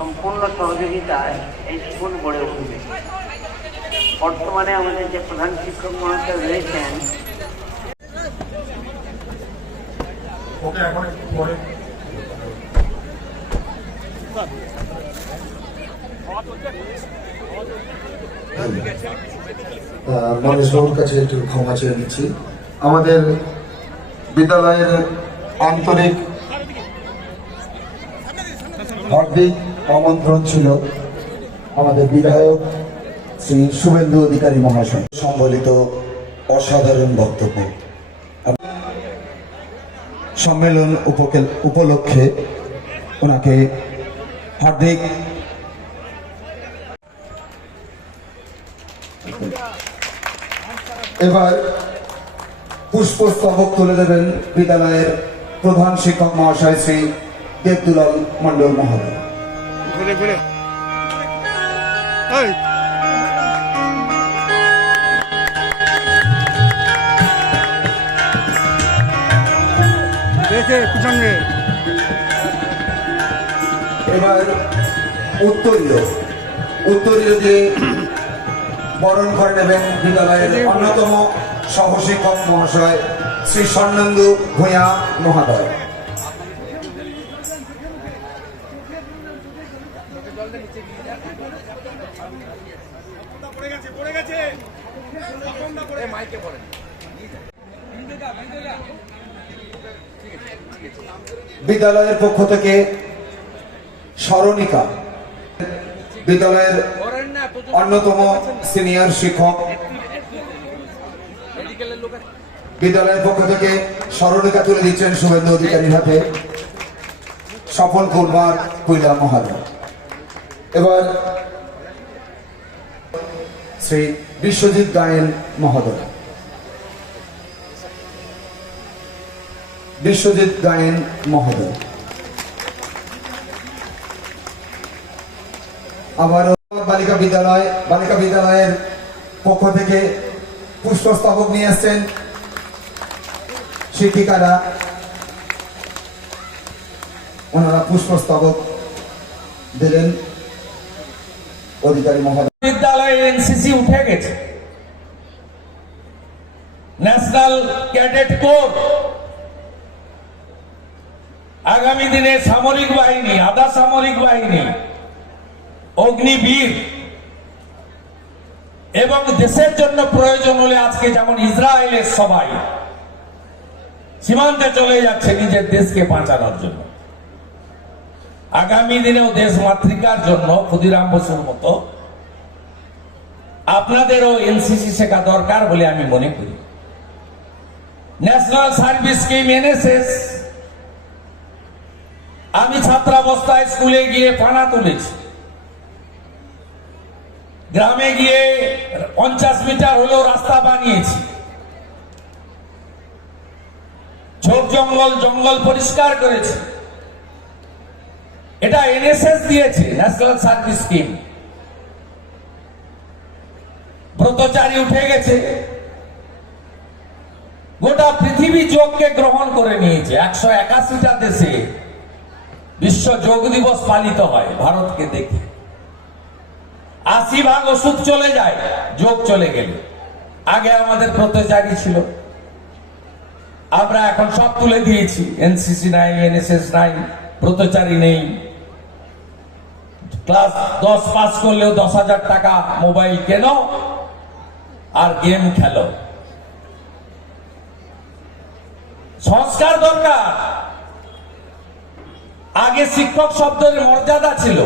সম্পূর্ণ সহযোগিতায় এই স্কুল গড়ে উঠবে। বর্তমানে আমাদের যে প্রধান শিক্ষক মহাশয় রয়েছেন ওকে এখন একটু পরে। মনীষ কাছে একটু ক্ষমা চেয়ে নিচ্ছি। আমাদের বিদ্যালয়ের আন্তরিক হার্দিক আমন্ত্রণ ছিল আমাদের বিধায়ক শ্রী শুভেন্দু অধিকারী মহাশয়। সম্বলিত অসাধারণ বক্তব্য। সম্মেলন উপলক্ষে ওনাকে হার্দিক এবার পুষ্পস্তবক তুলে দেবেন বিদ্যালয়ের প্রধান শিক্ষক মহাশয় শ্রী দেবদুলাল মন্ডল মহোদয়। ঘুরে ঘুরে। দেখে পিছনে এবার উত্তরীয় উত্তরীয় যে বরণ করে নেবেন বিদ্যালয়ের অন্যতম সহশিক্ষক মহাশয় শ্রী স্বর্ণেন্দু ভূঁয়া মহাদয় পড়ে গেছে পড়ে গেছে বিদ্যালয়ের পক্ষ থেকে স্মরণিকা। বিদ্যালয়ের অন্যতম সিনিয়র শিক্ষক। বিদ্যালয়ের পক্ষ থেকে স্মরণিকা তুলে দিচ্ছেন শুভেন্দু অধিকারীর হাতে। সফল কুরবার কুইলা মহাদয় এবার শ্রী বিশ্বজিৎ গায়েন মহোদয়। বিশ্বজিৎ গায়েন মহোদয়। আবারও বালিকা বিদ্যালয়, বালিকা বিদ্যালয়ের পক্ষ থেকে পুষ্পস্তবক নিয়ে আসছেন শিক্ষিকারা। ওনারা পুষ্পস্তবক দিলেন অধিকারী মহোদয়। বিদ্যালয়ে এনসিসি উঠে গেছে। ন্যাশনাল ক্যাডেট কোর আগামী দিনে সামরিক বাহিনী, আধা সামরিক বাহিনী, অগ্নিবীর এবং দেশের জন্য প্রয়োজন হলে আজকে যেমন ইসরায়েলের সবাই সীমান্তে চলে যাচ্ছে নিজের দেশকে বাঁচানোর জন্য। আগামী দিনেও দেশ মাতৃকার জন্য ক্ষুদিরাম বসুর মতো আপনাদেরও এনসিসি শেখা দরকার বলে আমি মনে করি। ন্যাশনাল সার্ভিস স্কিম এনএসএস আমি ছাত্রাবস্থায় স্কুলে গিয়ে ফানা তুলেছি। গ্রামে গিয়ে পঞ্চাশ মিটার হলেও রাস্তা বানিয়েছি। ঝোপ জঙ্গল জঙ্গল পরিষ্কার করেছি। এটা এনএসএস দিয়েছে, ন্যাশনাল সার্ভিস স্কিম। ব্রতচারী উঠে গেছে। গোটা পৃথিবী যোগকে গ্রহণ করে নিয়েছে, একশো একাশিটা দেশে। বিশ্ব যোগ দিবস পালিত হয়, ভারতকে দেখে। আশি ভাগ ওষুধ চলে যায়, যোগ চলে গেলে। আগে আমাদের ব্রতচারী ছিল। আমরা এখন সব তুলে দিয়েছি এনসিসি নাই এনএসএস নাই ব্রতচারী নেই। ক্লাস দশ পাস করলেও দশ হাজার টাকা মোবাইল কেন? আর গেম খেলো। সংস্কার দরকার। আগে শিক্ষক শব্দের মর্যাদা ছিল।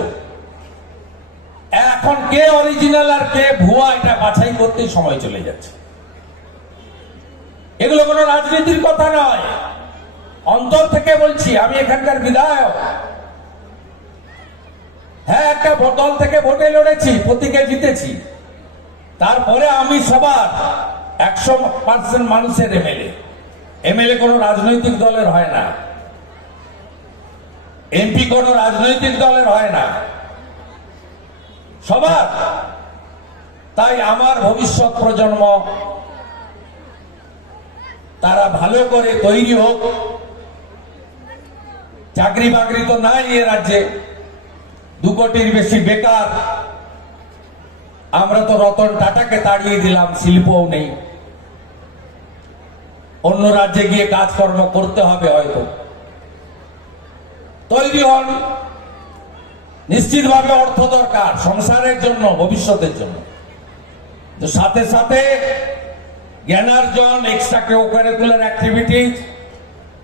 এখন কে অরিজিনাল আর কে ভুয়া, এটা বাছাই করতেই সময় চলে যাচ্ছে। এগুলো কোনো রাজনীতির কথা নয়। অন্তর থেকে বলছি, আমি এখানকার বিধায়ক। হ্যাঁ একটা দল থেকে ভোটে লড়েছি, প্রতীকে জিতেছি। তারপরে আমি সবার একশো পার্সেন্ট মানুষের এমএলএ। এমএলএ কোনো রাজনৈতিক দলের হয় না। এমপি কোনো রাজনৈতিক দলের হয় না। সবার। তাই আমার ভবিষ্যৎ প্রজন্ম, তারা ভালো করে তৈরি হোক। চাকরি বাকরি তো নাই এ রাজ্যে। দু কোটির বেশি বেকার। আমরা তো রতন টাটাকে তাড়িয়ে দিলাম, শিল্পও নেই। অন্য রাজ্যে গিয়ে কাজকর্ম করতে হবে হয়তো। তৈরি হন। নিশ্চিতভাবে অর্থ দরকার সংসারের জন্য, ভবিষ্যতের জন্য। তো সাথে সাথে জ্ঞানার্জন এক্সট্রা কারিকুলার অ্যাক্টিভিটিজ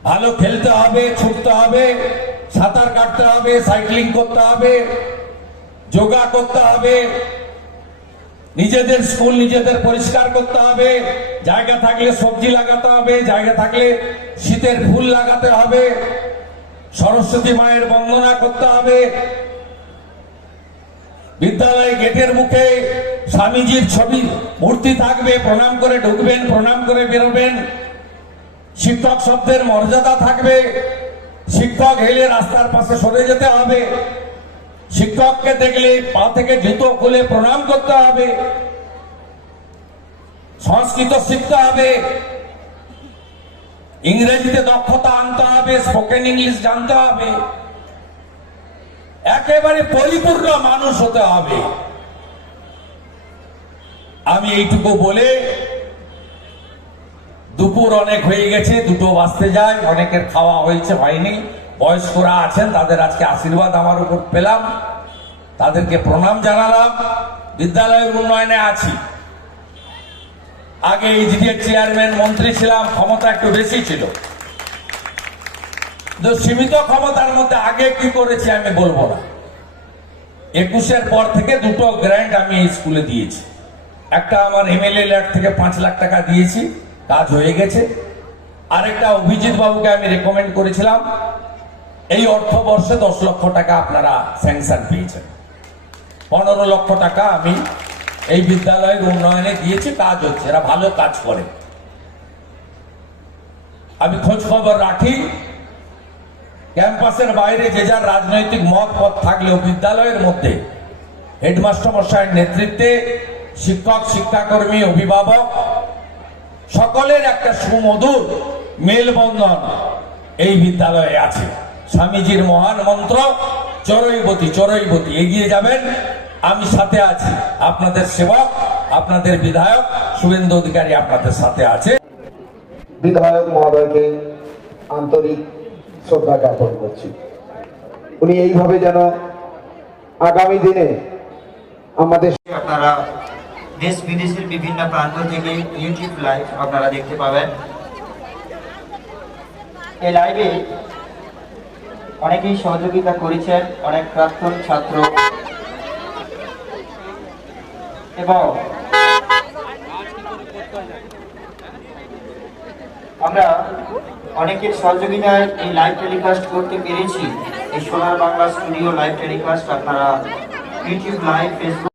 ভালো খেলতে হবে, ছুটতে হবে, সাঁতার কাটতে হবে সাইক্লিং করতে হবে, যোগা করতে হবে, নিজেদের স্কুল নিজেদের পরিষ্কার করতে হবে, জায়গা থাকলে সবজি লাগাতে হবে, জায়গা থাকলে শীতের ফুল লাগাতে হবে সরস্বতী মায়ের বন্দনা করতে হবে। বিদ্যালয় গেটের মুখে স্বামীজির ছবি, মূর্তি থাকবে, প্রণাম করে ঢুকবেন, প্রণাম করে বেরোবেন। শিক্ষক শব্দের মর্যাদা থাকবে। শিক্ষক হেলে রাস্তার পাশে সরে যেতে হবে। শিক্ষককে দেখলে পা থেকে জুতো খুলে প্রণাম করতে হবে। সংস্কৃত শিখতে হবে। ইংরেজিতে দক্ষতা আনতে হবে স্পোকেন ইংলিশ জানতে হবে। একেবারে পরিপূর্ণ মানুষ হতে হবে। আমি এইটুকু বলে দুপুর অনেক হয়ে গেছে, দুটো বাঁচতে যায়, অনেকের খাওয়া হয়েছে, হয়নি। বয়স্করা আছেন, তাদের আজকে আশীর্বাদ আমার উপর পেলাম। তাদেরকে প্রণাম জানালাম। বিদ্যালয়ের উন্নয়নে আছি। আগে এইচডিএর চেয়ারম্যান মন্ত্রী ছিলাম, ক্ষমতা একটু বেশি ছিল। তো সীমিত ক্ষমতার মধ্যে আগে কি করেছি আমি বলব না। একুশের পর থেকে দুটো গ্র্যান্ড আমি স্কুলে দিয়েছি। একটা আমার এমএলএ ল্যাট থেকে পাঁচ লাখ টাকা দিয়েছি, কাজ হয়ে গেছে। আরেকটা অভিজিৎ বাবুকে আমি রেকমেন্ড করেছিলাম। এই অর্থবর্ষে দশ লক্ষ টাকা আপনারা স্যাংশন পেয়েছেন। পনেরো লক্ষ টাকা আমি এই বিদ্যালয়ের উন্নয়নে দিয়েছি, কাজ হচ্ছে, এরা ভালো কাজ করে। আমি খোঁজ খবর রাখি। ক্যাম্পাসের বাইরে যে যার রাজনৈতিক মত পথ থাকলেও বিদ্যালয়ের মধ্যে হেডমাস্টার মশাইয়ের নেতৃত্বে শিক্ষক, শিক্ষাকর্মী, অভিভাবক, সকলের একটা সুমধুর মেলবন্ধন এই বিদ্যালয়ে আছে। স্বামীজির মহান মন্ত্র, চরৈবতী চরৈবতী, এগিয়ে যাবেন। আমি সাথে আছি আপনাদের সেবক আপনাদের বিধায়ক শুভেন্দু অধিকারী আপনাদের সাথে আছে। বিধায়ক মহোদয়কে আন্তরিক শ্রদ্ধা জ্ঞাপন করছি। উনি এইভাবে যেন আগামী দিনে আমাদের আপনারা দেশ বিদেশের বিভিন্ন প্রান্ত থেকে ইউটিউব লাইভ আপনারা দেখতে পাবেন। এই লাইভে অনেকেই সহযোগিতা করেছেন অনেক প্রাক্তন ছাত্র এবং আমরা অনেকের সহযোগিতায় এই লাইভ টেলিকাস্ট করতে পেরেছি। এই Sonar Bangla studio live telecast আপনারা ইউটিউব লাইভ ফেসবুক